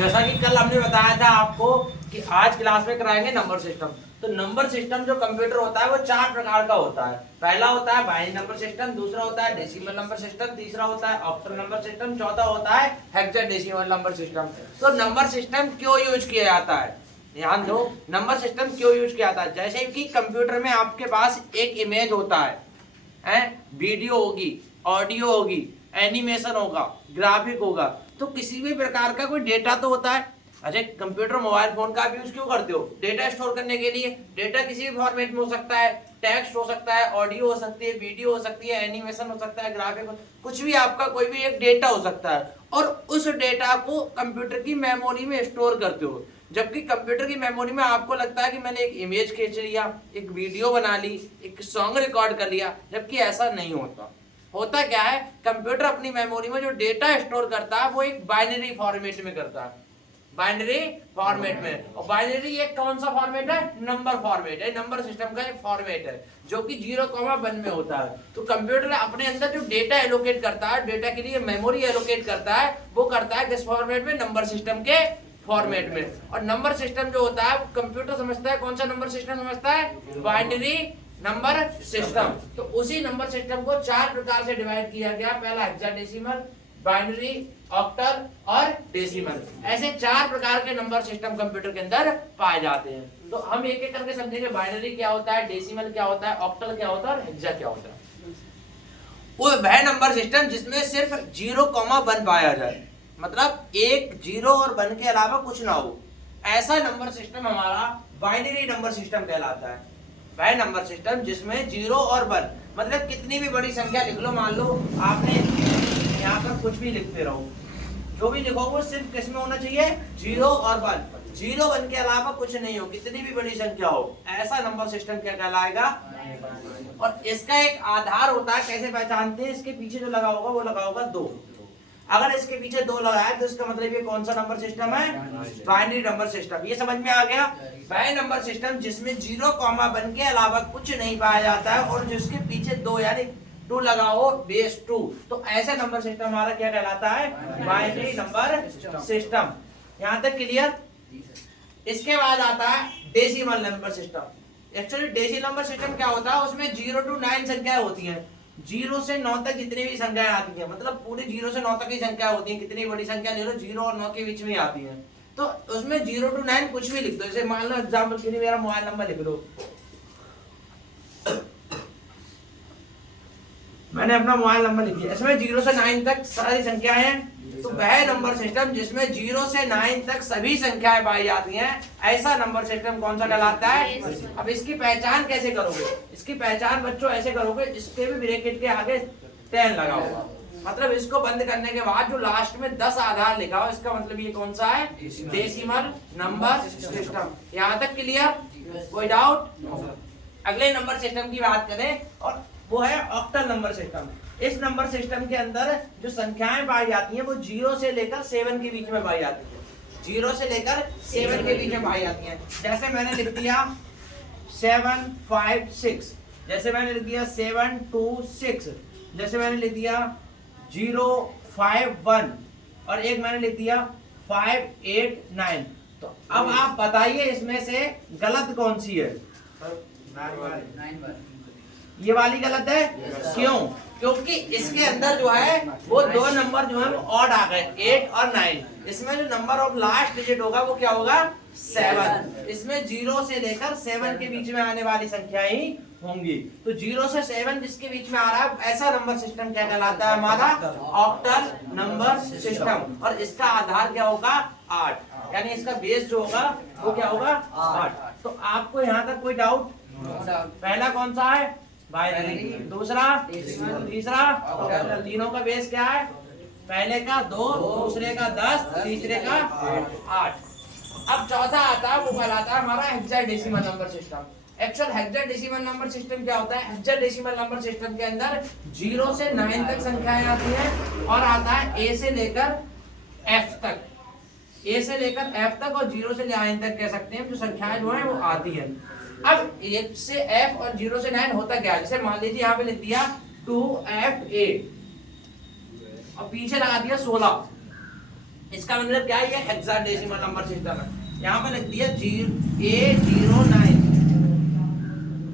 जैसा कि कल हमने बताया था आपको कि आज क्लास में कराएंगे नंबर सिस्टम। तो नंबर सिस्टम जो कंप्यूटर होता है वो चार प्रकार का होता है। पहला होता है बाइनरी नंबर सिस्टम, दूसरा होता है डेसिमल नंबर सिस्टम, तीसरा होता है ऑक्टल नंबर सिस्टम, चौथा होता है हेक्साडेसिमल नंबर सिस्टम। तो नंबर सिस्टम क्यों यूज किया जाता है, ध्यान दो, नंबर सिस्टम क्यों यूज किया जाता है। जैसे कि कंप्यूटर में आपके पास एक इमेज होता है, वीडियो होगी, ऑडियो होगी, एनिमेशन होगा, ग्राफिक होगा, तो किसी भी प्रकार का कोई डेटा तो होता है। अच्छा, कंप्यूटर मोबाइल फोन का आप यूज क्यों करते हो? डेटा स्टोर करने के लिए। डेटा किसी भी फॉर्मेट में हो सकता है, टेक्स्ट हो सकता है, ऑडियो हो सकती है, वीडियो हो सकती है, एनिमेशन हो सकता है, ग्राफिक, कुछ भी आपका कोई भी एक डेटा हो सकता है, और उस डेटा को कंप्यूटर की मेमोरी में स्टोर करते हो। जबकि कंप्यूटर की मेमोरी में आपको लगता है कि मैंने एक इमेज खींच लिया, एक वीडियो बना ली, एक सॉन्ग रिकॉर्ड कर लिया, जबकि ऐसा नहीं होता। होता क्या है, कंप्यूटर अपनी मेमोरी में जो डेटा स्टोर करता है वो एक बाइनरी फॉर्मेट में करता है, बाइनरी फॉर्मेट में। और बाइनरी एक कौन सा फॉर्मेट है? नंबर फॉर्मेट है, नंबर सिस्टम का एक फॉर्मेट है जो कि 0,1 में होता है। तो कंप्यूटर अपने अंदर जो डेटा एलोकेट करता है, डेटा के लिए मेमोरी एलोकेट करता है, वो करता है किस फॉर्मेट में? नंबर सिस्टम के फॉर्मेट में। और नंबर सिस्टम जो होता है कंप्यूटर समझता है कौन सा नंबर सिस्टम समझता है? Binary number system. तो उसी नंबर सिस्टम को चार प्रकार से डिवाइड किया गया। पहला हेक्साडेसिमल, बाइनरी, ऑक्टल और डेसिमल। ऐसे चार प्रकार के नंबर सिस्टम कंप्यूटर के अंदर पाए जाते हैं। तो हम एक एक करके समझेंगे बाइनरी क्या होता है, डेसिमल क्या होता है, ऑक्टल क्या होता है और हेक्सा क्या होता है। वो वह नंबर सिस्टम जिसमें सिर्फ 0,1 पाया जाए, मतलब एक 0 और 1 के अलावा कुछ ना हो, ऐसा नंबर सिस्टम हमारा बाइनरी नंबर सिस्टम कहलाता है। वह नंबर सिस्टम जिसमें 0 और 1, मतलब कितनी भी बड़ी संख्या लिख लो, मान लो आपने यहाँ पर कुछ भी लिखते रहो, जो भी लिखोगे सिर्फ किसमें होना चाहिए? 0 और 1। 0 1 के अलावा कुछ नहीं हो, कितनी भी बड़ी संख्या हो, ऐसा नंबर सिस्टम क्या कहलाएगा? और इसका एक आधार होता है, कैसे पहचानते हैं? इसके पीछे जो लगा होगा वो लगा होगा 2। अगर इसके पीछे 2 लगा है तो इसका मतलब ये कौन सा नंबर सिस्टम है? Binary number system. ये समझ में आ गया? बाइनरी नंबर सिस्टम जिसमें 0,1 के अलावा कुछ नहीं पाया जाता है और जिसके पीछे 2 यानी 2 लगाओ, बेस 2, तो ऐसा नंबर सिस्टम हमारा क्या कहलाता है? Binary number system. यहां तक क्लियर? इसके बाद आता है decimal number system. Actually decimal number system क्या होता है? उसमें 0 to 9 संख्याएं होती हैं। 0 से 9 तक जितनी भी संख्याएं आती हैं, मतलब पूरी 0 से 9 तक की संख्या होती है, कितनी बड़ी संख्या ले लो, 0 और 9 के बीच में आती है। तो उसमें 0 to 9 कुछ भी लिख दो। जैसे मान लो एग्जाम्पल के लिए मेरा मोबाइल नंबर लिख दो, मैंने अपना मोबाइल नंबर लिख दिया, इसमें 0 से 9 तक सारी संख्याएं हैं। तो वह नंबर सिस्टम जिसमें 0 से 9 तक सभी संख्याएं पाई जाती हैं, ऐसा नंबर सिस्टम कौन सा कहलाता है? अब इसकी पहचान कैसे करोगे? इसकी पहचान बच्चों ऐसे करोगे, इसके भी ब्रैकेट के आगे 10 लगा होगा, मतलब इसको बंद करने के बाद जो लास्ट में 10 आधार लिखा हो, इसका मतलब ये कौन सा है? Decimal number system. यहाँ तक क्लियर? कोई डाउट? अगले नंबर सिस्टम की बात करें और वो है ऑक्टल नंबर सिस्टम। इस नंबर सिस्टम के अंदर जो संख्याएं पाई जाती हैं वो 0 से लेकर 7 के बीच में पाई जाती है। 0 से लेकर 7 के बीच में पाई जाती हैं। जैसे मैंने लिख दिया 7 5 6, जैसे मैंने लिख दिया 7 2 6, जैसे मैंने लिख दिया 0 5 1, और एक मैंने लिख दिया 5 8 9। तो अब आप बताइए इसमें से गलत कौन सी है? ये वाली गलत है। क्यों? क्योंकि इसके अंदर जो है वो 2 नंबर जो है वो ऑड आ गए, 8 और 9। इसमें जो नंबर ऑफ लास्ट डिजिट होगा वो क्या होगा? 7। इसमें 0 से लेकर 7 के बीच में आने वाली संख्या ही होंगी। तो 0 से 7 जिसके बीच में आ रहा है, ऐसा नंबर सिस्टम क्या कहलाता है? हमारा ऑक्टल नंबर सिस्टम। और इसका आधार क्या होगा? 8, यानी इसका बेस जो होगा वो क्या होगा? 8। तो आपको यहाँ तक कोई डाउट? पहला कौन सा है? बाइनरी, दूसरा, तीसरा, तीनों का बेस क्या है? पहले का 2, दूसरे का 10, तीसरे का 8। अब चौथा आता है, वो कहलाता है हमारा hexadecimal number system. Actual hexadecimal number system क्या होता है? हेक्साडेसिमल नंबर सिस्टम के अंदर 0 से 9 तक संख्याएं आती हैं और आता है A से लेकर F तक, A से लेकर F तक, और 0 से 9 तक कह सकते हैं जो संख्याएं जो है वो आती हैं। अब 1 से F और 0 से 9 होता क्या है? जैसे मान लीजिए यहाँ पे लिख दिया 2FA और पीछे लगा दिया 16, इसका मतलब क्या है, ये हेक्साडेसिमल नंबर सिस्टम है। यहाँ पे लिख दिया A09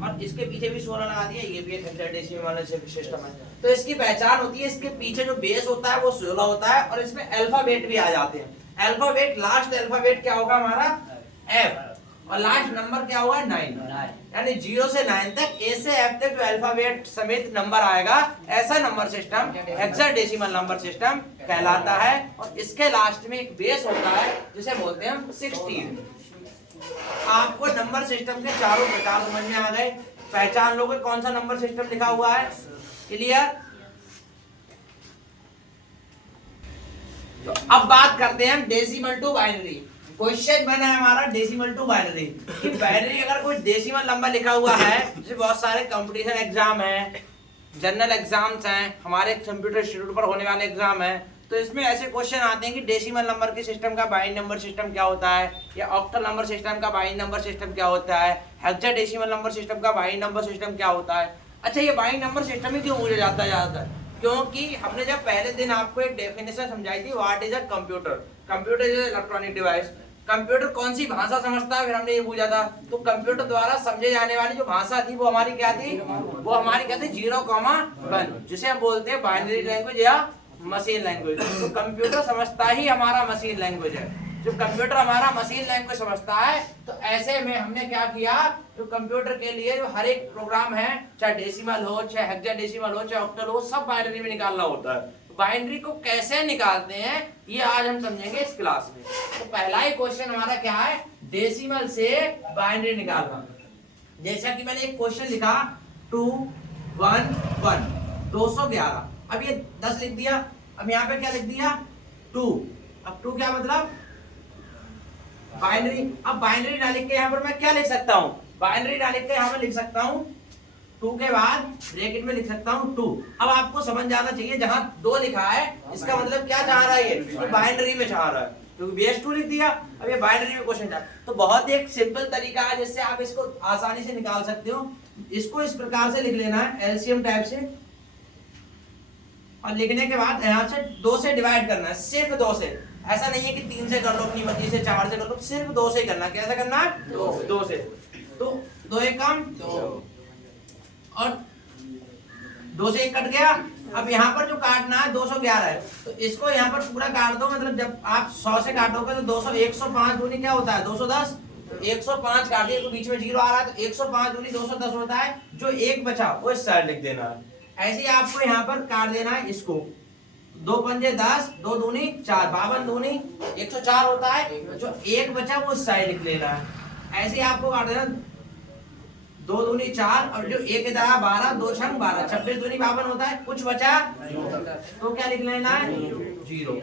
और इसके पीछे भी 16 लगा दिया, ये भी एक हेक्साडेसिमल सिस्टम है। तो इसकी पहचान होती है, इसके पीछे जो बेस होता है वो 16 होता है और इसमें अल्फाबेट भी आ जाते हैं। अल्फाबेट, लास्ट अल्फाबेट क्या होगा हमारा F और लास्ट नंबर क्या होगा 9, यानी 0 से 9 तक, A से F तक जो अल्फाबेट समेत नंबर आएगा, ऐसा number system hexadecimal number system कहलाता है। और इसके लास्ट में एक बेस होता है जिसे बोलते हैं हम 16। आपको नंबर सिस्टम के चारों प्रकार समझ में आ गए, पहचान लोगे कौन सा नंबर सिस्टम लिखा हुआ है, क्लियर। तो अब बात करते हैं हम डेसिमल टू बाइनरी। क्वेश्चन बना है हमारा डेसिमल टू बाइनरी कि बाइनरी अगर कोई डेसिमल नंबर लिखा हुआ है, जैसे बहुत सारे कंपटीशन एग्जाम है, जनरल एग्जाम्स हैं, हमारे कंप्यूटर इंस्टीट्यूट पर होने वाले एग्जाम है, तो इसमें ऐसे क्वेश्चन आते हैं कि डेसिमल नंबर के सिस्टम का बाइनरी नंबर सिस्टम क्या होता है, या ऑक्टल नंबर सिस्टम का बाइनरी नंबर सिस्टम क्या होता है, हेक्साडेसिमल नंबर सिस्टम का बाइनरी नंबर सिस्टम क्या होता है। अच्छा, ये बाइनरी नंबर सिस्टम ही क्यों पूछा जाता है ज्यादातर, क्योंकि हमने जब पहले दिन आपको एक डेफिनेशन समझाई थी, what is a computer. Computer is electronic device. Computer कौन सी भाषा समझता है, फिर हमने ये पूछा था। तो कंप्यूटर द्वारा समझे जाने वाली जो भाषा थी वो हमारी क्या थी, वो हमारी क्या थी 0,1, जिसे हम बोलते हैं बाइनरी लैंग्वेज या मशीन लैंग्वेज। तो कंप्यूटर समझता ही हमारा मशीन लैंग्वेज है। जब कंप्यूटर हमारा मशीन लैंग्वेज समझता है तो ऐसे में हमने क्या किया, जो कंप्यूटर के लिए जो हर एक प्रोग्राम है, चाहे डेसिमल हो, चाहे हेक्साडेसिमल हो, चाहे ऑक्टल हो, सब बाइनरी में निकालना होता है। बाइनरी को कैसे निकालते हैं ये आज हम समझेंगे इस क्लास में। तो पहला ही क्वेश्चन हमारा क्या है, डेसिमल से बाइनरी निकालना। जैसा कि मैंने एक क्वेश्चन लिखा 211 211, अब ये 10 लिख दिया, अब यहाँ पे क्या लिख दिया 2, अब 2 क्या मतलब बाइनरी। अब बाइनरी ना लिख के यहाँ पर मैं क्या लिख सकता हूँ, बाइनरी ना लिख के यहाँ पर लिख सकता हूँ 2 के बाद ब्रैकेट में लिख सकता हूँ 2। अब आपको समझ जाना चाहिए, जहां 2 लिखा है इसका मतलब क्या चाह रहा है, ये बाइनरी में चाह रहा है, क्योंकि बेस 2 लिख दिया। अब ये बाइनरी में क्वेश्चन था, तो बहुत एक सिंपल तरीका है जिससे आप इसको आसानी से निकाल सकते हो। इसको इस प्रकार से लिख लेना है एलसीएम टाइप से, और लिखने के बाद यहाँ से 2 से डिवाइड करना है, सिर्फ 2 से। ऐसा नहीं है कि 3 से कर लो, अपनी मर्जी से 4 से कर लो, सिर्फ 2 से करना। कैसे करना है 2 से। तो 2 एक कम 2 और 2 से 1 कट गया। अब यहाँ पर जो काटना है 211 है, तो इसको यहाँ पर पूरा काट दो। मतलब जब आप 100 से काटोगे तो 200 105 दूनी क्या होता है 210, तो 105 काट दिया तो बीच में 0 आ रहा है, तो 105 दूनी 210 होता है। जो 1 बचा वो इस साइड लिख देना है। ऐसे ही आपको यहाँ पर काट देना है इसको, 2 पंजे 10, 2 दूनी 4, 52 दूनी 104 होता है। जो 1 बचा वो इस साइड लिख लेना है। ऐसे ही आपको काट देना 2 दूनी 4 और जो 1 इधर 12, 2 छंग 12, 26 दूनी 52 होता है। कुछ बचा तो क्या लिख लेना है 0।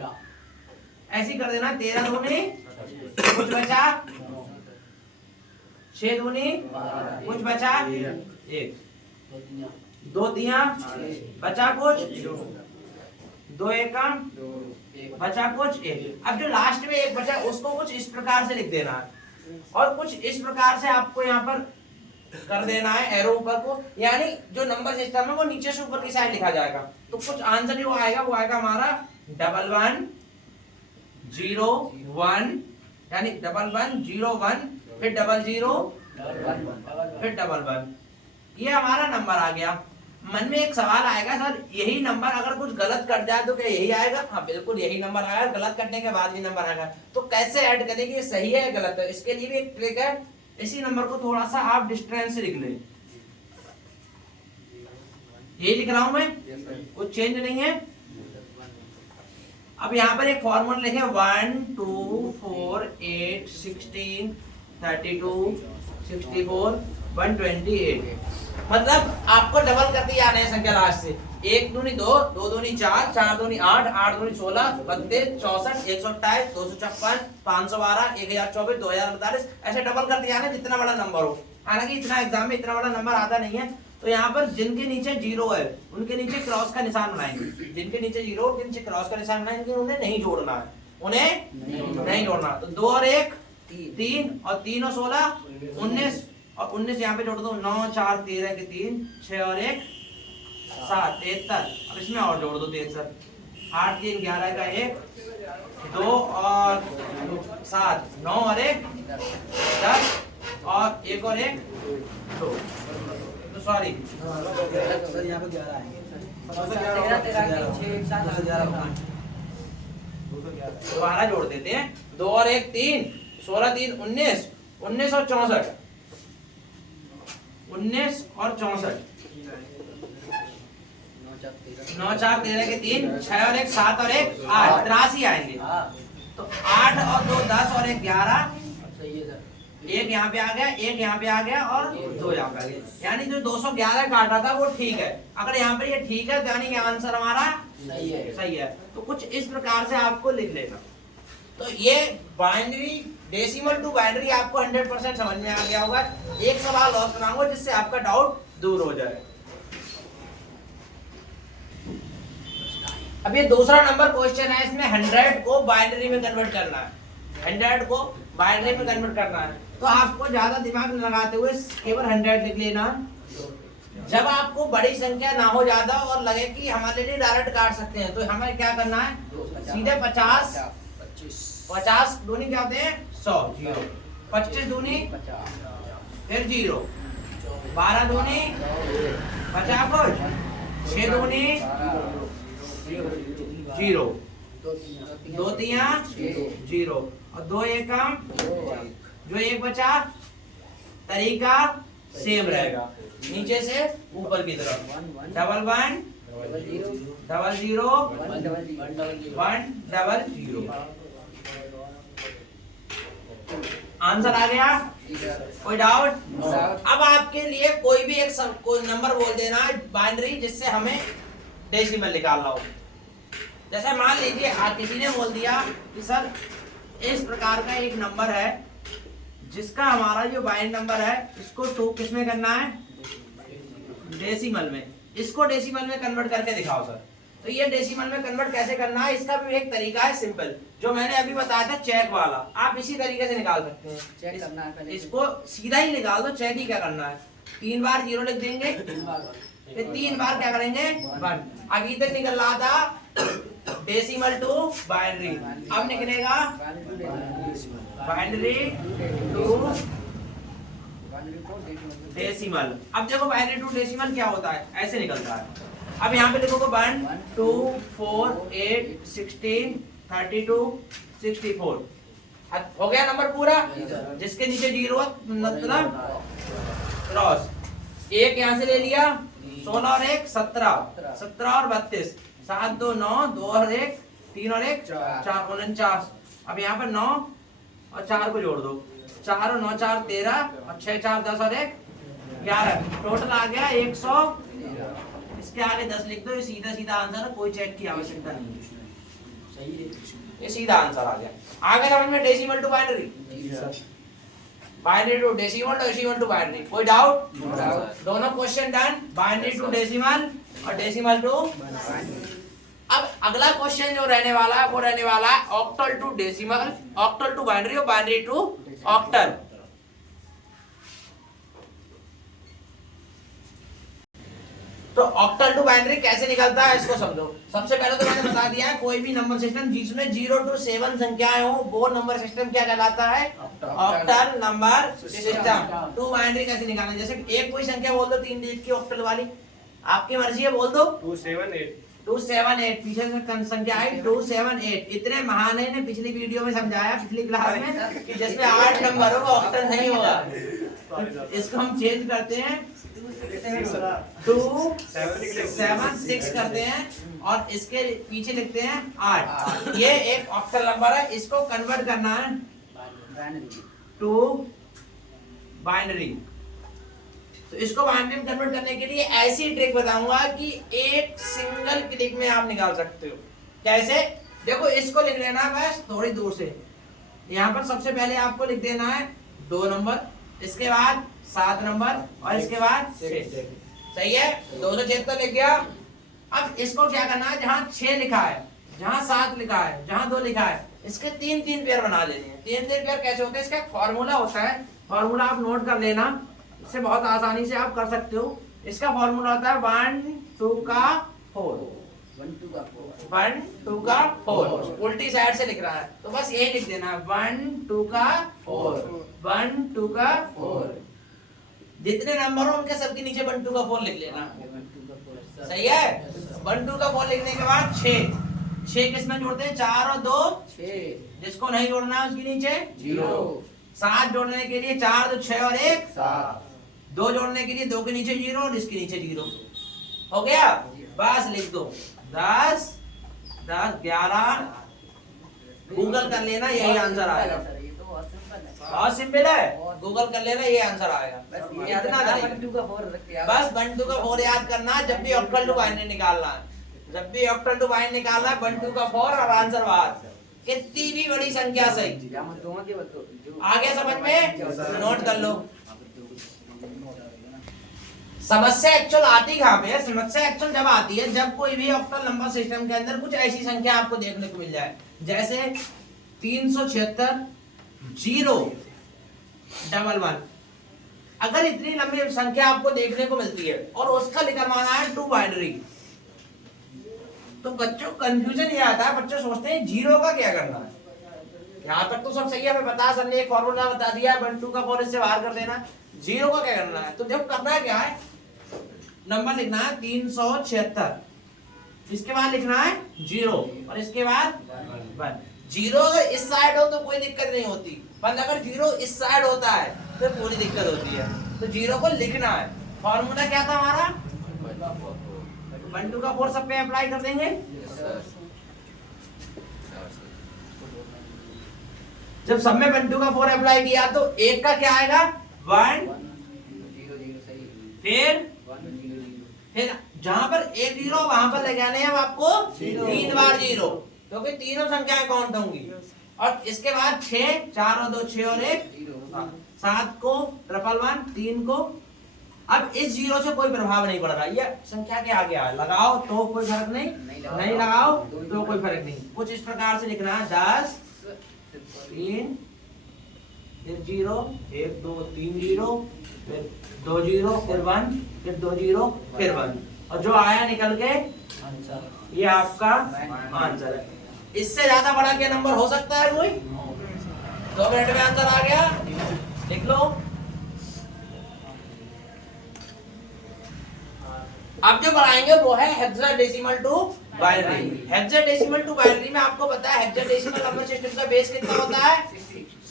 ऐसे ही कर देना 13 दूनी कुछ बचा, 6 दूनी कुछ बचा 1, 2 दिया बचा कुछ, 2 एकम बचा कुछ 1। अब जो लास्ट में 1 बचा उसको कुछ इस प्रकार से लिख देना है, और कुछ इस प्रकार से आपको यहाँ पर कर देना है एरो ऊपर को, यानी जो नंबर सिस्टम है वो नीचे से ऊपर की साइड लिखा जाएगा। तो कुछ आंसर जो आएगा वो आएगा हमारा 11 0 1, यानी 11 0 1, फिर 00 फिर 11। ये हमारा नंबर आ गया। मन में एक सवाल आएगा, सर यही नंबर अगर कुछ गलत कट जाए तो क्या यही आएगा? हाँ बिल्कुल यही नंबर आएगा, गलत कटने के बाद भी नंबर आएगा। तो कैसे ऐड करेंगे, सही है या गलत है? इसके लिए भी एक ट्रिक है, इसी नंबर को थोड़ा सा आप डिस्टेंस से लिख लें। यही लिख रहा हूं मैं, कुछ चेंज नहीं है। अब यहाँ पर एक फॉर्मूला लिखे 1 2 4 8 16 32 64 128। मतलब आपको डबल करके आना है संख्या लास्ट से। 1 दूनी 2, 2 दूनी 4, 4 दूनी 8, 8 दूनी 16, 32 64 128 256 512 1024 2048, ऐसे डबल कर दिया ना जितना बड़ा नंबर हो। हालांकि इतना एग्जाम में इतना बड़ा नंबर आता नहीं है, तो यहाँ पर जिनके नीचे 0 है उनके नीचे क्रॉस का निशान बनाएंगे। जिनके नीचे 0 उनके नीचे क्रॉस का निशान बनाएंगे, उन्हें नहीं जोड़ना है, उन्हें नहीं जोड़ना। तो 2 और 1 3, और 3 और 16 19, और 19 यहाँ पे जोड़ दो 9 4 13 के 3, 6 और 1 7 73। अब इसमें और जोड़ दो 63। 8 3 11 का 1, 2 और 7 9 और 1 10 और 1 और 1 2, तो सॉरी सर यहाँ पे 11 आएंगे। दोबारा जोड़ देते हैं, 2 और 1 3, 16 3 19, 19 और 64, 19 और 64, 9 4 13 के 3, 6 और 1 7 और 1 8, 83 आएंगे। तो 8 और 2 10 और 1 11, एक यहाँ पे आ गया, एक यहाँ पे आ गया और 2 यहाँ पे आ गया, यानी जो 211 काटा था वो ठीक है। अगर यहाँ पे ये ठीक है तो यानी कि आंसर हमारा सही है। तो कुछ इस प्रकार से आपको लिख लेना। तो ये बाइनरी डेसिमल टू बाइनरी आपको 100% समझ में आ गया होगा। एक सवाल और कराऊंगा जिससे आपका डाउट दूर हो जाए। अब ये दूसरा नंबर क्वेश्चन है, इसमें 100 को बाइनरी में कन्वर्ट करना है। 100 को बाइनरी में कन्वर्ट करना है, तो आपको ज्यादा दिमाग न लगाते हुए केवल 100 लिख लेना। जब आपको बड़ी संख्या ना हो ज्यादा और लगे कि हमारे लिए डायरेक्ट काट सकते हैं, तो हमें क्या करना है, सीधे 50 50 दूनी क्या होते हैं 100, 0 25 दूनी फिर 0, 12 दूनी 50 कुछ, 6 दूनी 0, 2 तिया 0 और 2 एकम, जो एक बचा तरीका सेम रहेगा, नीचे से ऊपर की तरफ 1 1 0 0 1 0 आंसर आ गया। कोई डाउट? अब आपके लिए कोई भी एक कोई नंबर बोल देना है बाइनरी जिससे हमें डेसिमल निकालना हो। जैसे मान लीजिए किसी ने बोल दिया कि सर इस प्रकार का एक नंबर है जिसका हमारा जो बाइनरी नंबर है इसको टू किस में करना है, डेसिमल में। इसको डेसिमल में कन्वर्ट करके दिखाओ सर। तो ये डेसिमल में कन्वर्ट कैसे करना है, इसका भी एक तरीका है सिंपल, जो मैंने अभी बताया था चेक वाला। आप इसी तरीके से निकाल सकते हैं। चेक करना है इसको सीधा ही निकाल दो, चेक ही क्या करना है। 3 बार 0 लिख देंगे, फिर 3 बार क्या करेंगे 1। अभी तक निकल रहा था डेसिमल टू बाइनरी, अब निकलेगा बाइनरी टू डेसिमल। अब देखो बाइनरी टू डेसिमल क्या होता है, ऐसे निकलता है। अब यहाँ पे लिखोगे 1 2 4 8 16 32 64, हो गया नंबर पूरा। जिसके नीचे 0 मतलब क्रॉस। एक यहाँ से ले लिया, 16 और 1 17, 17 और 32, 7 2 9, 2 और 1 3 और 1 4 49। अब यहाँ पर 9 और 4 को जोड़ दो, 4 और 9 4 13 और 6 4 10 और 1 11, टोटल आ गया 100। इसके आगे 10 लिख दो, ये सीधा सीधा आंसर है, कोई चेक की आवश्यकता नहीं है। सही है, ये सीधा आंसर आ गया। आगे समझ में decimal to binary, binary to decimal, decimal to binary. कोई डाउट? दोनों question done, binary to decimal और डेसिमल टू। अब अगला क्वेश्चन जो रहने वाला है वो रहने वाला है octal to decimal, octal to binary और बाइनरी टू ऑक्टल। तो ऑक्टल टू बाइनरी कैसे निकलता है इसको समझो। सबसे पहले तो मैंने बता दिया है, कोई भी नंबर सिस्टम जिसमें 0 to 7 संख्याएं हो वो नंबर सिस्टम क्या कहलाता है, octal number system. To binary कैसे निकालना, जैसे एक कोई संख्या बोल दो 3 डिजिट की ऑक्टल वाली, आपकी मर्जी है, बोल दो 278। पीछे से संख्या आई 278। इतने महान है ने पिछली वीडियो में समझाया, पिछली क्लास में, कि जिसमें 8 नंबर होगा ऑक्टल नहीं होगा। इसको हम चेंज करते हैं 2 7 6 करते हैं और इसके पीछे लिखते हैं 8। ये एक ऑक्टल नंबर है, इसको कन्वर्ट करना है टू बाइनरी। तो इसको बाइनरी में कन्वर्ट करने के लिए ऐसी ट्रिक बताऊंगा कि एक सिंगल क्लिक में आप निकाल सकते हो। कैसे? देखो इसको लिख लेना बस थोड़ी दूर से। यहाँ पर सबसे पहले आपको लिख देना है 2 नंबर, इसके बाद 7 नंबर और इसके बाद 6। सही है, 276 लिख गया। अब इसको क्या करना है, जहाँ 6 लिखा है, जहाँ 7 लिखा है, जहाँ 2 लिखा है, इसके 3-3 पेयर बना लेने हैं। 3-3 पेयर कैसे होते हैं, इसका एक फॉर्मूला होता है, फॉर्मूला आप नोट कर लेना, इससे बहुत आसानी से आप कर सकते हो। इसका फॉर्मूला होता है 1 2 का 4। 1 2 का 4 1 2 का 4 उल्टी साइड से लिख रहा है तो बस यही लिख देना 1 2 का 4 1 2 का 4 जितने नंबर हो उनके सबके नीचे 1 2 का 4 लिख लेना 1 2 का 4 सही है 1 2 का 4 लिखने के बाद 6 किस में जोड़ते हैं 4 और 2 6 जिसको नहीं जोड़ना है उसके नीचे 0 7 जोड़ने के लिए 4 2 6 और 1 7 2 जोड़ने के लिए 2 के नीचे 0 और इसके नीचे 0 हो गया बस लिख दो 10 10 11 गूगल कर लेना यही आंसर आएगा ये तो बहुत सिंपल है बहुत सिंपल है गूगल कर लेना ये आंसर आएगा बस ये याद इतना रखना करेंगे। 1 2 का 4 रख के बस 1 2 का 4 याद करना जब भी ऑक्टल टू बाइनरी निकालना है जब भी ऑक्टल टू बाइनरी निकालना है 1 2 का 4 और आंसर बाहर कितनी भी बड़ी संख्या सही या मत दूंगा कि बतो जो आ गया समझ में नोट कर लो समस्या एक्चुअल आती कहाँ पे है समस्या एक्चुअल जब आती है जब कोई भी ऑक्टल नंबर सिस्टम के अंदर कुछ ऐसी संख्या आपको देखने को मिल जाए जैसे 376 0 1 1 अगर इतनी लंबी संख्या आपको देखने को मिलती है और उसका निकलवाना है टू बाइनरी तो बच्चों कंफ्यूजन ये आता है बच्चे सोचते हैं जीरो का क्या करना है यहाँ तक तो सब सही है मैं बता सर ने एक फॉर्मूला बता दिया है 1 2 का 4 इससे बाहर कर देना जीरो का क्या करना है तो जब करना क्या है नंबर लिखना है 376 इसके बाद लिखना है 0 और इसके बाद 1 जीरो अगर इस साइड हो तो कोई दिक्कत नहीं होती पर अगर जीरो इस साइड होता है तो पूरी दिक्कत होती है तो जीरो को लिखना है फॉर्मूला क्या था हमारा 1 2 का 4 सब पे अप्लाई कर देंगे जब सब में 1 2 का 4 अप्लाई किया तो एक का क्या आएगा 1 0 0 सही फिर 1 0 0 फिर जहां पर एक जीरो वहां पर लगाने हैं आपको 3 बार जीरो क्योंकि तीनों संख्याएं काउंट होंगी और इसके बाद 6 4 और 2 6 और 1 0 7 को 1 3 को अब इस जीरो से कोई प्रभाव नहीं पड़ रहा ये संख्या के आगे आ लगाओ तो कोई फर्क नहीं लगाओ तो कोई फर्क नहीं कुछ इस प्रकार से लिखना है 10 3 फिर 0 1 2 3 0 फिर 2 0 फिर 1 फिर 2 0 फिर 1 और जो आया निकल के ये आपका आंसर है इससे ज्यादा बड़ा क्या नंबर हो सकता है कोई 2 मिनट में आंसर आ गया लिख लो अब जो बढ़ाएंगे वो है hexadecimal to binary hexadecimal to binary में आपको पता है हेक्साडेसिमल नंबर सिस्टम का बेस कितना होता है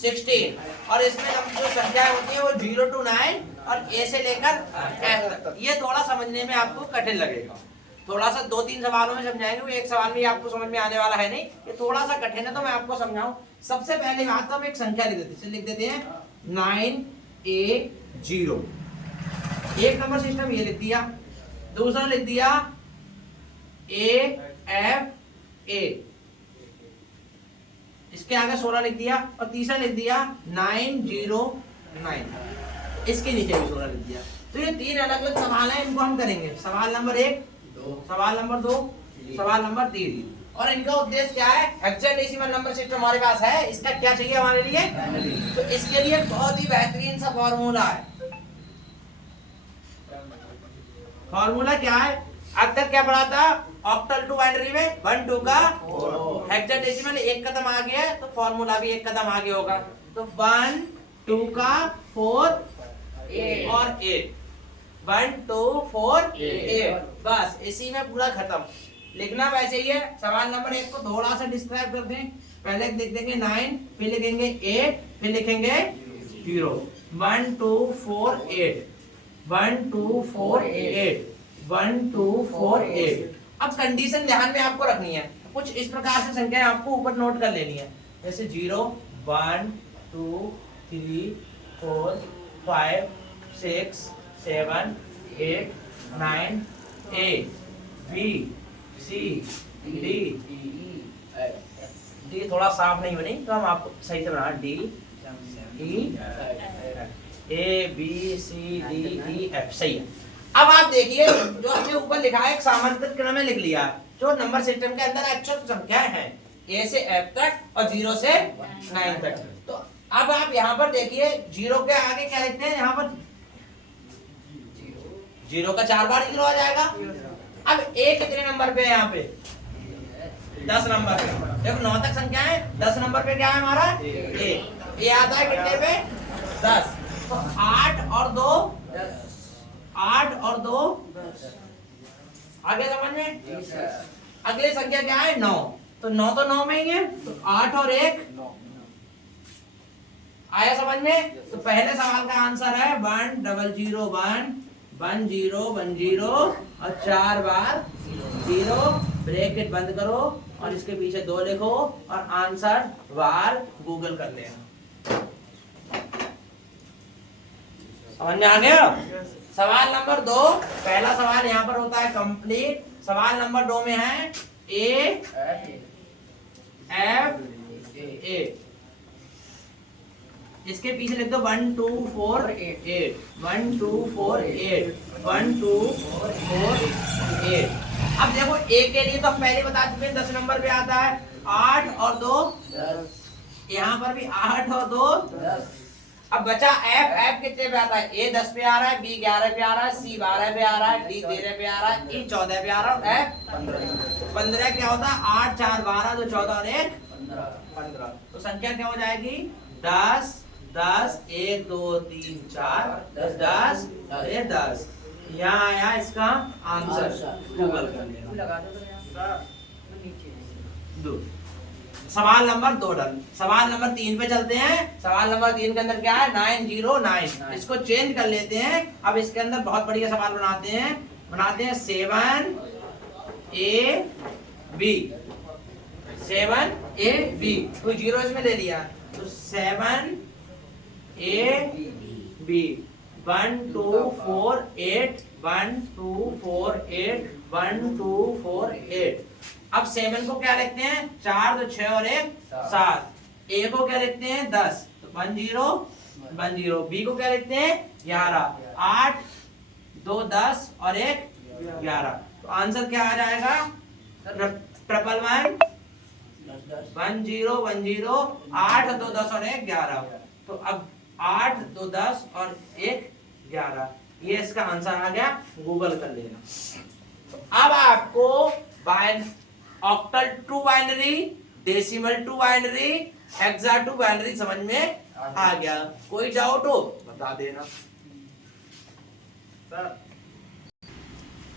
16 और इसमें जो संख्याएं होती है वो 0 to 9 और ए से लेकर एफ तक ये थोड़ा समझने में आपको कठिन लगेगा थोड़ा सा 2-3 सवालों में समझाएंगे वो एक सवाल में आपको समझ में आने वाला है नहीं ये थोड़ा सा कठिन है तो मैं आपको समझाऊं सबसे पहले बात तो हम एक संख्या लिख देते हैं 9A0 एक नंबर सिस्टम ये लिख दिया दूसरा लिख दिया AFA इसके आगे 16 लिख दिया और तीसरा लिख दिया 909 इसके नीचे भी 16 लिख दिया तो ये 3 अलग अलग सवाल हैं इनको हम करेंगे सवाल नंबर 1 सवाल नंबर 2 सवाल नंबर 3 और इनका उद्देश्य क्या है हेक्साडेसिमल नंबर सिस्टम हमारे पास है इसका क्या चाहिए हमारे लिए तो इसके लिए बहुत ही बेहतरीन सा फॉर्मूला है फॉर्मूला क्या है अब तक क्या पढ़ा था ऑक्टल टू बाइनरी में 1 2 का हेक्साडेसिमल एक कदम आगे है तो फॉर्मूला भी एक कदम आगे होगा तो 1 2 का 4 और 8 1 2 4 8 बस इसी में पूरा खत्म लिखना वैसे ही है सवाल नंबर 1 को थोड़ा सा डिस्क्राइब कर दें पहले लिख देंगे 9 फिर लिखेंगे 8 फिर लिखेंगे 0 1 2 4 8 1 2 4 8 1 2 4 8 अब कंडीशन ध्यान में आपको रखनी है कुछ इस प्रकार से संख्याएं आपको ऊपर नोट कर लेनी है जैसे 0 1 2 3 4 5 6 7 8 9 A B C D D थोड़ा साफ नहीं बनी तो हम आपको सही से बना D E A B C D E F सही है अब आप देखिए जो हमने ऊपर लिखा है एक सामांतरित क्रम में लिख लिया जो नंबर सिस्टम के अंदर एक्चुअल संख्याएं हैं A से F तक और 0 से 9 तक तो अब आप यहाँ पर देखिए 0 के आगे क्या लिखते हैं यहाँ पर 0 का 4 बार 0 आ जाएगा अब ए कितने नंबर पे है यहाँ पे? 10 नंबर पे। देखो 9 तक संख्या है, 10 नंबर पे क्या है हमारा? ए आता है कितने पे? 10। तो 8 और 2 8 और 2 आगे समझ में? अगली संख्या क्या है? 9। तो 9 तो 9 में ही है, तो 8 और 1 आया समझ में? तो पहले सवाल का आंसर है 1001 1010 और 4 बार 0, ब्रैकेट बंद करो और इसके पीछे 2 लिखो और आंसर बार गूगल कर लेना। समझ में आ गया? सवाल नंबर 2, पहला सवाल यहाँ पर होता है कंप्लीट। सवाल नंबर 2 में है ए एफ ए, इसके पीछे लिख दो 1 2 4 8 1 2 4 8 1 2 4 8। अब देखो ए के लिए तो पहले बता चुके हैं 10 नंबर पे आता है 8 और 2 यहाँ पर भी 8 और 2 अब बचा एफ कितने पे आता है? ए 10 पे आ रहा है, बी 11 पे आ रहा है, सी 12 पे आ रहा है, डी 13 पे आ रहा है, ई 14 पे आ रहा है, एफ 15 क्या होता है? 8 4 12 तो 14 और 1 15। तो संख्या क्या हो जाएगी? 10 10 1 2 3 4 10 10 10। यहाँ आया इसका आंसर, गूगल कर लेना। दो सवाल नंबर 2 डन। सवाल नंबर 3 पे चलते हैं। सवाल नंबर 3 के अंदर क्या है? 909। इसको चेंज कर लेते हैं। अब इसके अंदर बहुत बढ़िया सवाल बनाते हैं 7 A B 7 A B, कोई 0 इसमें ले लिया तो 7 A B 1 2 4 8 1 2 4 8 1 2 4 8। अब 7 को क्या लिखते हैं? 4 तो 6 और 1 7। ए को क्या लिखते हैं? 10 तो 1 0 1 0। बी को क्या लिखते हैं? 11 8 2 10 और 1 11। तो आंसर क्या आ जाएगा? 111 1 0 1 0 8 2 10 और 1 11। तो अब 8 2 10 और 1 11, ये इसका आंसर आ गया। गूगल कर लेना। तो अब आपको octal to binary, decimal to binary, hexa to binary समझ में आ गया। कोई डाउट हो बता देना सर।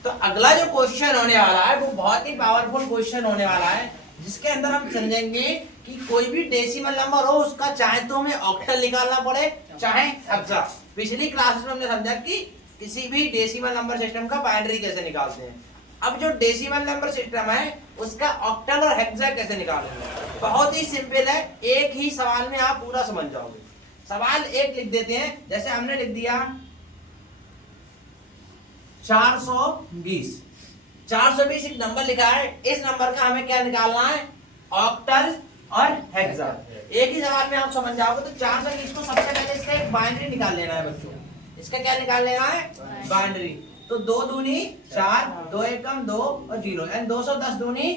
तो अगला जो क्वेश्चन होने वाला है वो बहुत ही पावरफुल क्वेश्चन होने वाला है, जिसके अंदर हम समझेंगे कि कोई भी डेसिमल नंबर हो उसका चाहे तो हमें ऑक्टल निकालना पड़े चाहे हेक्सा। पिछली क्लास में हमने समझा कि किसी भी डेसिमल नंबर सिस्टम का बाइनरी कैसे निकालते हैं। अब जो डेसिमल नंबर सिस्टम है उसका ऑक्टल और हेक्सा कैसे निकालेंगे? बहुत ही सिंपल है, एक ही सवाल में आप पूरा समझ जाओगे। सवाल 1 लिख देते हैं, जैसे हमने लिख दिया 420। 420 एक नंबर लिखा है, इस नंबर का हमें क्या निकालना है? ऑक्टल और हेक्सा। एक ही सवाल में आप समझ जाओगे। तो 420 को सबसे पहले इसका एक बाइनरी निकाल लेना है बच्चों। इसका क्या निकाल लेना है? बाइनरी। तो 2 दूनी 4 2 एकम 2 और 0 एंड 210 दूनी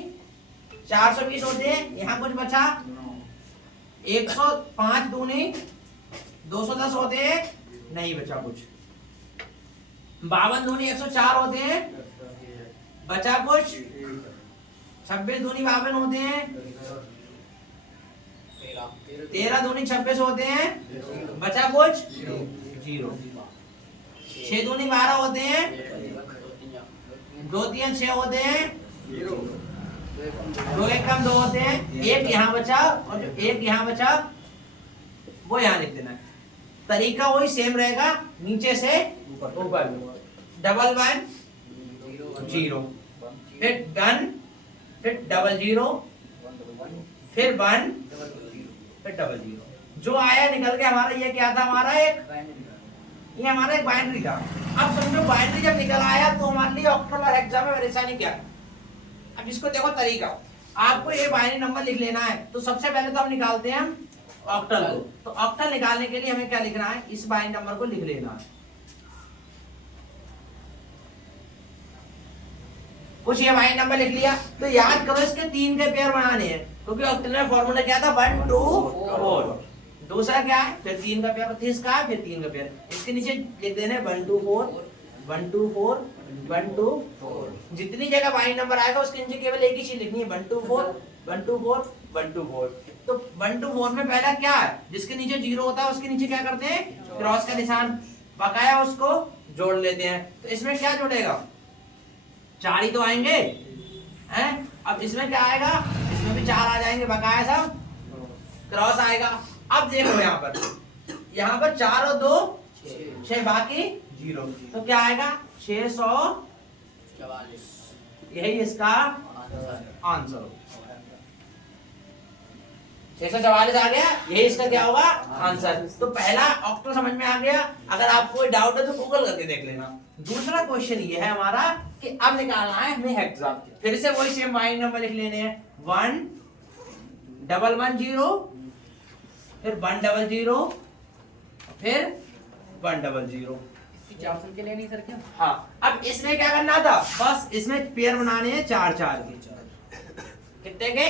420 होते हैं। यहाँ कुछ बचा 105 दूनी 210 होते हैं, नहीं बचा कुछ। 52 दूनी 104 होते हैं, बचा कुछ। 26 दूनी 52 होते हैं, 13 दूनी 26 होते हैं, बचा कुछ 0। 6 दूनी 12 होते हैं, 2 3 6 होते हैं, 2 एकम 2 होते हैं, 1 यहाँ बचा और जो 1 यहाँ बचा वो यहाँ लिख देना है। तरीका वही सेम रहेगा, नीचे से ऊपर। 1 1 0, फिर 1 फिर 00 फिर 1 फिर 00। जो आया निकल के हमारा ये क्या था? हमारा ये हमारा एक बाइनरी था। अब समझो बाइनरी जब निकल आया तो हमारे लिए ऑक्टल और हेक्सा में परेशानी क्या है? अब इसको देखो तरीका, आपको ये बाइनरी नंबर लिख लेना है। तो सबसे पहले तो हम निकालते हैं ऑक्टल को। तो ऑक्टल निकालने के लिए हमें क्या लिखना है? इस बाइनरी नंबर को लिख लेना है। कुछ ये बाइनरी नंबर लिख लिया तो याद करो इसके 3 के पेयर बनाने हैं, क्योंकि ऑक्टल में फॉर्मूला क्या था? 1 2 4। दूसरा क्या है? फिर 3 का पेयर, तीसरा फिर 3 का पेयर। इसके नीचे लिख देने 1 2 4 1 2 4 1 2 जितनी जगह बाइनरी नंबर आएगा उसके नीचे केवल एक ही चीज लिखनी है 1 2 4 1 2 4 1 2 4। तो 1 2 4 में पहला क्या है, जिसके नीचे 0 होता है उसके नीचे क्या करते हैं, क्रॉस का निशान, बकाया उसको जोड़ लेते हैं। तो इसमें क्या जोड़ेगा, 4 ही तो आएंगे हैं। अब इसमें क्या आएगा, इसमें भी 4 आ जाएंगे, बकाया सब क्रॉस आएगा। अब देखो यहाँ पर 4 और 2 6 बाकी 0, तो क्या आएगा 644, यही इसका आंसर हो। 644 आ गया, यही इसका क्या होगा आंसर। तो पहला ऑक्टल समझ में आ गया। अगर आपको कोई डाउट है तो गूगल करके देख लेना। दूसरा क्वेश्चन ये है हमारा कि अब निकालना है हमें हेक्सा। फिर से वही सेम बाइनरी नंबर लिख लेने हैं 1 1 1 0, फिर 1 0 0, फिर 1 0 0। ऑप्शन के लिए नहीं सर क्या? हाँ, अब इसमें क्या करना था, बस इसमें पेयर बनाने हैं 4 4 के। कितने के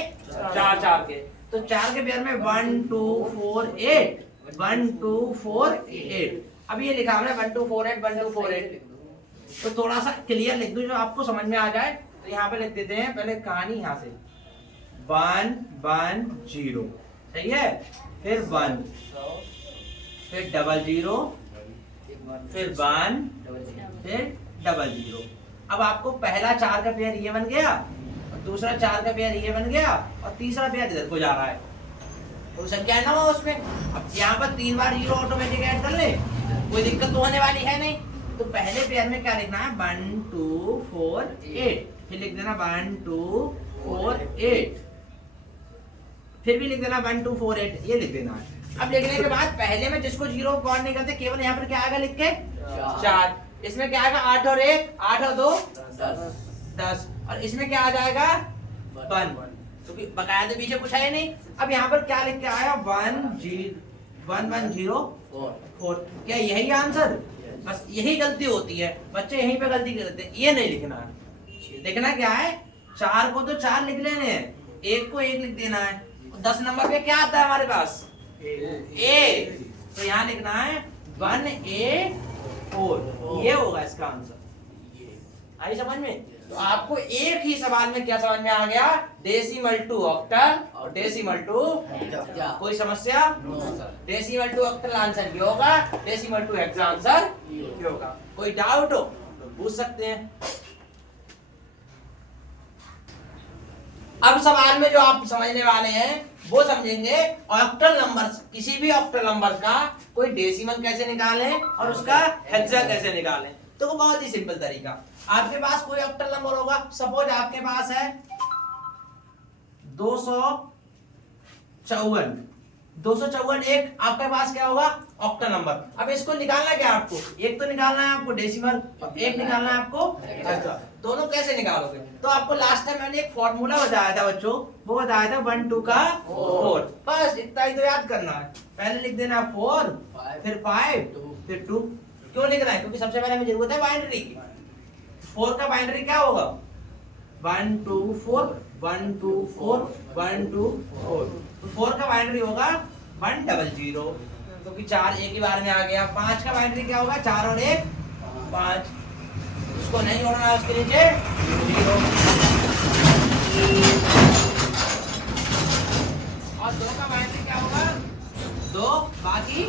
4 4 के। तो 4 के पेयर में 1 2 4 8 1 2 4 8। अब ये लिखा हमने 1 2 4 8 1 2 4 8। तो थोड़ा सा क्लियर लिख दूं जो आपको समझ में आ जाए। तो यहाँ पे लिख देते हैं, पहले कहानी यहाँ से 1 1 0, सही है, फिर 1, फिर 0 0, फिर 1, फिर 0 0। अब आपको पहला 4 का पेयर ये बन गया, और दूसरा 4 का पेयर ये बन गया, और तीसरा पेयर इधर को जा रहा है। तो संख्या ना हो उसमें। अब यहाँ पर 3 बार 0 ऑटोमेटिक ऐड कर ले, कोई दिक्कत तो होने वाली है नहीं। तो पहले पेयर में क्या लिखना है 1 2 4 8, फिर लिख देना 1 2 4 8, फिर भी लिख देना 1 2 4 8, ये लिख देना है। अब लिखने के बाद पहले में जिसको 0 काउंट नहीं करते, केवल यहाँ पर क्या आएगा लिख के 4। इसमें क्या आएगा 8 और 1 8 और 2 10, और इसमें क्या आ जाएगा 1, क्योंकि बकाया तो पीछे कुछ है नहीं। अब यहाँ पर क्या लिख के आया 1 1 0 4। क्या यही आंसर? बस यही गलती होती है, बच्चे यहीं पे गलती करते हैं, ये नहीं लिखना है। लिखना क्या है, 4 को तो 4 लिख लेने हैं, 1 को 1 लिख देना है। 10 नंबर पे क्या आता है हमारे पास ए, तो यहाँ लिखना है 1 A 4, ये होगा इसका आंसर। आई समझ में? तो आपको एक ही सवाल में क्या समझ में आ गया, डेसिमल टू ऑक्टल और डेसिमल टू कोई समस्या, डेसिमल टू ऑक्टल आंसर ये होगा, डेसिमल टू हेक्सा आंसर ये होगा। कोई डाउट हो तो पूछ सकते हैं। अब सवाल में जो आप समझने वाले हैं वो समझेंगे ऑक्टल नंबर, किसी भी ऑक्टल नंबर का कोई डेसिमल कैसे निकालें और उसका हेक्सा कैसे निकालें। तो वो बहुत ही सिंपल तरीका, आपके पास कोई ऑक्टल नंबर होगा, सपोज आपके पास है 254 एक आपके पास क्या होगा ऑक्टल नंबर। अब इसको निकालना क्या आपको, एक तो निकालना है आपको डेसिमल और एक निकालना है आपको हेक्सा। दोनों कैसे निकालोगे, तो आपको लास्ट टाइम मैंने एक फॉर्मूला बताया था बच्चों, वो बताया था 1 2 का 4, बस इतना ही तो याद करना है। पहले लिख देना 4, फिर 5, फिर 2। क्यों लिख रहा है, क्योंकि सबसे पहले हमें जरूरत है बाइनरी की। 4 का बाइनरी क्या होगा 1 2 4 1 2 4 1 2 4। तो 4 का बाइनरी होगा 1 0 0, क्योंकि 4 एक ही बार में आ गया। 5 का बाइनरी क्या होगा 4 और 1 5, उसको नहीं जोड़ना है, उसके नीचे 0। और 2 का बाइनरी क्या होगा 2 बाकी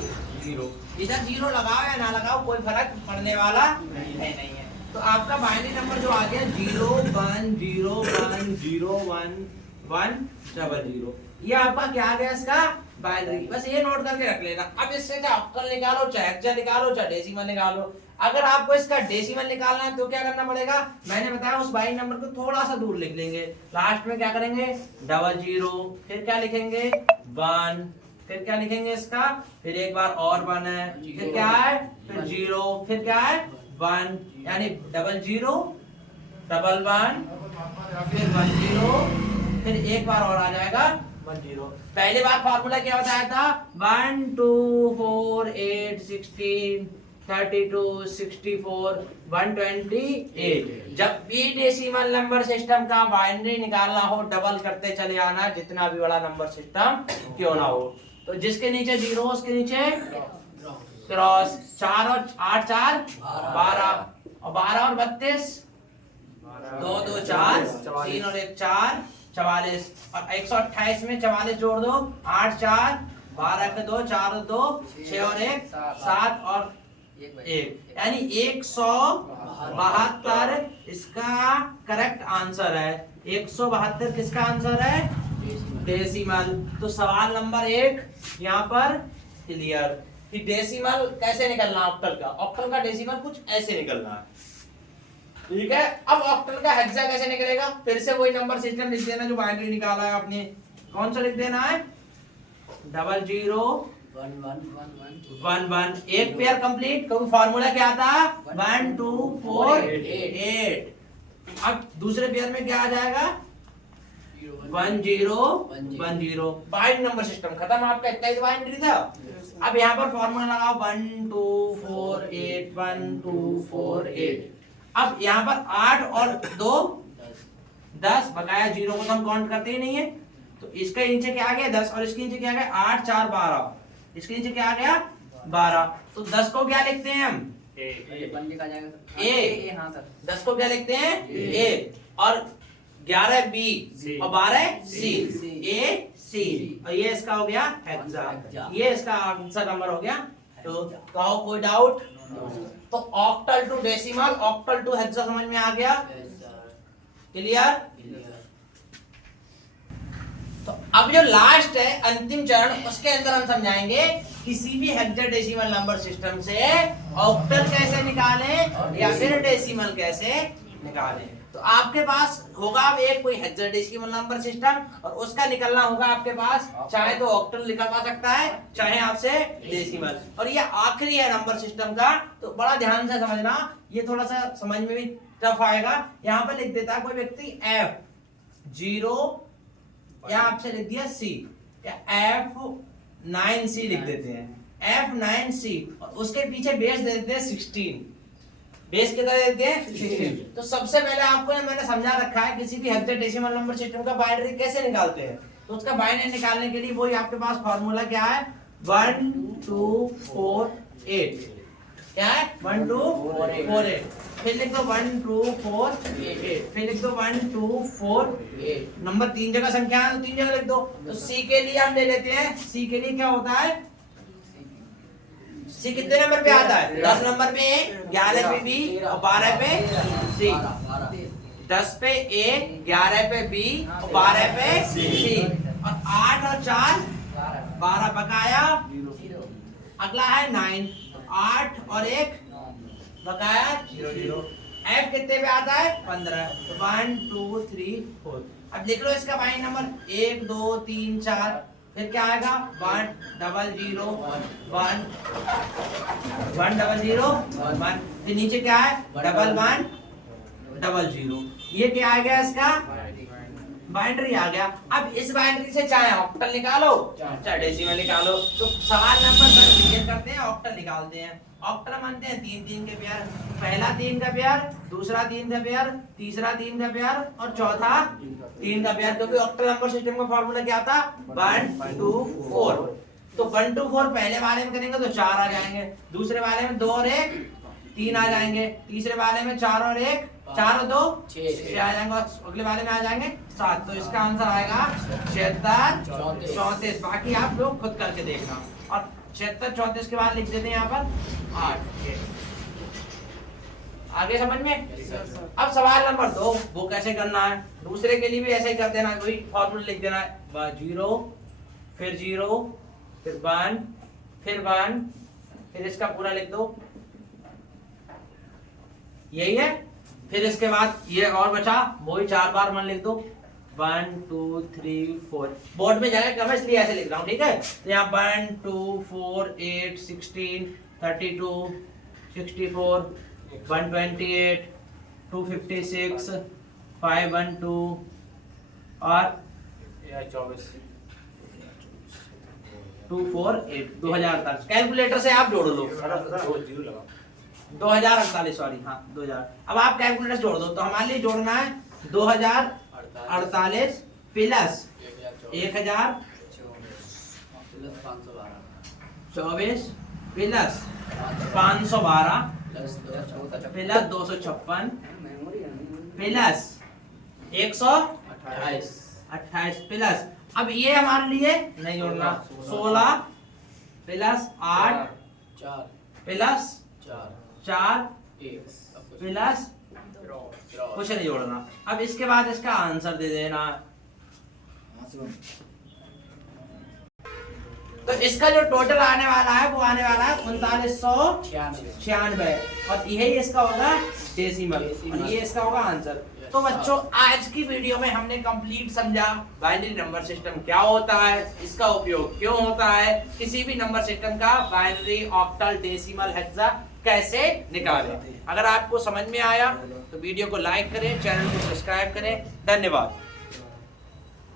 0। इधर 0 लगाओ या ना लगाओ कोई फर्क पड़ने वाला नहीं है। तो आपका बाइनरी नंबर जो आ गया 0 1 0 1 0 1 1 0 0, ये आपका क्या आ गया इसका बाइनरी। बस ये नोट करके रख लेना। अब इससे चाहे ऑक्टल निकालो, चाहे हेक्सा निकालो, चाहे डेसिमल निकालो। अगर आपको इसका डेसिमल निकालना है तो क्या करना पड़ेगा, मैंने बताया उस बाइनरी नंबर को थोड़ा सा दूर लिख लेंगे। लास्ट में क्या करेंगे 0 0, फिर क्या लिखेंगे 1, फिर क्या लिखेंगे इसका, फिर एक बार और 1 है, फिर क्या है, फिर 0, फिर क्या है 1, यानी 0 0 1 1, फिर 1 0, फिर एक बार और आ जाएगा 1 0। पहली बार फार्मूला क्या बताया था 1 2 4 8 16 32 64 128। जब भी डेसिमल नंबर सिस्टम का बाइनरी निकालना हो डबल करते चले आना, जितना भी बड़ा नंबर सिस्टम क्यों ना हो। तो जिसके नीचे 0 उसके नीचे क्रॉस। 4 और 8 4 12, और 12 और 32 2 2 4 3 और 1 4 44 और 128 में 44 जोड़ दो 8 4 12 के 2 4 और 2 6 और 1 7 और 1 यानी 172 इसका करेक्ट आंसर है। 172 किसका आंसर है? डेसिमल। तो सवाल नंबर 1 यहाँ पर क्लियर कि डेसिमल कैसे निकलना ऑक्टल का। ऑक्टल का डेसिमल कुछ ऐसे निकलना है, ठीक है। अब ऑक्टल का हेक्सा कैसे निकलेगा? फिर से वही नंबर सिस्टम लिख देना जो बाइनरी निकाला है आपने। कौन सा लिख देना है? 00 1 1 एक पेयर कंप्लीट। क्योंकि फार्मूला क्या था? 1 2 4 8। अब दूसरे पेयर में क्या आ जाएगा? 1 0 1 0। बाइनरी नंबर सिस्टम खत्म आपका। इतना ही बाइनरी था। अब यहाँ पर फार्मूला लगाओ 1 2 4 8 1 2 4 8। अब यहाँ पर 8 और 2 10 बकाया 0 को तो हम काउंट करते ही नहीं है। तो इसके नीचे क्या आ गया? 10 और इसके नीचे क्या आ गया? 8 4 12। इसके नीचे क्या आ गया? 12। तो 10 को क्या लिखते हैं हम? ए। हाँ सर। 10 को क्या लिखते हैं? ए। और 11 बी और 12 सी। ए सी। और ये इसका हो गया हेक्सा। ये इसका आंसर नंबर हो गया। तो कहो कोई डाउट? तो octal to decimal, octal to hexa समझ में आ गया? क्लियर? तो अब जो लास्ट है अंतिम चरण, उसके अंदर हम समझाएंगे किसी भी हेक्साडेसिमल नंबर सिस्टम से ऑक्टल कैसे निकालें या फिर डेसिमल कैसे निकालें। तो आपके पास होगा अब एक कोई हेक्साडेसिमल नंबर सिस्टम और उसका निकलना होगा आपके पास, चाहे तो ऑक्टल लिखा जा सकता है चाहे आपसे डेसिमल। और ये आखिरी है नंबर सिस्टम का, तो बड़ा ध्यान से समझना। ये थोड़ा सा समझ में भी टफ आएगा। यहाँ पर लिख देता है कोई व्यक्ति F0 या आपसे लिख दिया C या F9C लिख देते हैं। F9C और उसके पीछे बेस दे देते हैं 16। बेस कितना देते हैं? 16। तो सबसे पहले आपको मैंने समझा रखा है किसी भी हेक्साडेसिमल नंबर सिस्टम का बाइनरी कैसे निकालते हैं। तो उसका बाइनरी निकालने के लिए वही आपके पास फार्मूला क्या है? 1 2 4 8। क्या है? 1 2 4 8। फिर लिख दो 1 2 4 8। फिर लिख दो 1 2 4 8। नंबर 3 जगह संख्या है तो 3 जगह लिख दो। तो सी के लिए हम ले लेते हैं। सी के लिए क्या होता है? सी कितने नंबर पे आता है? 10 नंबर पे ए, 11 पे बी और 12 पे सी। 10 पे ए, 11 पे बी और 12 पे सी। और 8 और 4 12 बकाया। अगला है 9। 8 और 1 बकाया 0। F कितने पे आता है? 15। तो 1 2 3 4। अब लिख लो इसका बाइनरी नंबर 1 2 3 4। फिर क्या आएगा? 1 0 0 1 1 0 0 1। फिर नीचे क्या है? 1 1 0 0। ये क्या आ गया? इसका बाइनरी आ गया। अब इस बाइनरी से चाहे ऑक्टल निकालो चाहे डेसिमल निकालो। तो सवाल नंबर 10 क्लियर करते हैं, ऑक्टल निकालते हैं। ऑक्टल मानते हैं 3 3 के पेयर। पहला 3 का पेयर, दूसरा 3 का पेयर, तीसरा 3 का पेयर और चौथा 3 का पेयर। क्योंकि ऑक्टल नंबर सिस्टम का फार्मूला क्या था? 1 2 4। तो 1 2 4 पहले वाले में करेंगे तो 4 आ जाएंगे, दूसरे वाले में 2 और 1 3 आ जाएंगे, तीसरे वाले में 4 और 1 4 और 2 6 आ जाएंगे और अगले वाले में आ जाएंगे 7। तो इसका आंसर आएगा 76 34। बाकी आप लोग खुद करके देखना। और 76 34 के बाद लिख देते हैं यहाँ पर 8। आगे समझ में? अब सवाल नंबर 2 वो कैसे करना है? दूसरे के लिए भी ऐसे ही कर देना है। वही फॉर्मूला लिख देना है 0 फिर 0 फिर 1 फिर 1 फिर इसका पूरा लिख दो। यही है। फिर इसके बाद ये और बचा वही 4 बार 1 लिख दो। 1 2 3 4। बोर्ड में जगह कम है इसलिए ऐसे लिख रहा हूँ, ठीक है। तो यहाँ 1 2 4 8 16 32 64 128 256 512 और 248 2048। कैलकुलेटर से आप जोड़ लो 2048। सॉरी हाँ 2000। अब आप कैलकुलेटर से जोड़ दो। तो हमारे लिए जोड़ना है 2048 plus 1024 plus 512 plus 256 plus 128 plus, अब ये हमारे लिए नहीं जोड़ना, 16 प्लस 8 प्लस 4 प्लस कुछ नहीं जोड़ना। अब इसके बाद इसका आंसर दे देना। तो इसका जो टोटल आने वाला है वो आने वाला है 3996, और यही इसका होगा डेसिमल, और ये इसका होगा आंसर। तो बच्चों आज की वीडियो में हमने कंप्लीट समझा बाइनरी नंबर सिस्टम क्या होता है, इसका उपयोग क्यों होता है, किसी भी नंबर सिस्टम का बाइनरी, ऑक्टल, डेसिमल, हेक्सा कैसे निकालें। अगर आपको समझ में आया तो वीडियो को लाइक करें, चैनल को सब्सक्राइब करें। धन्यवाद।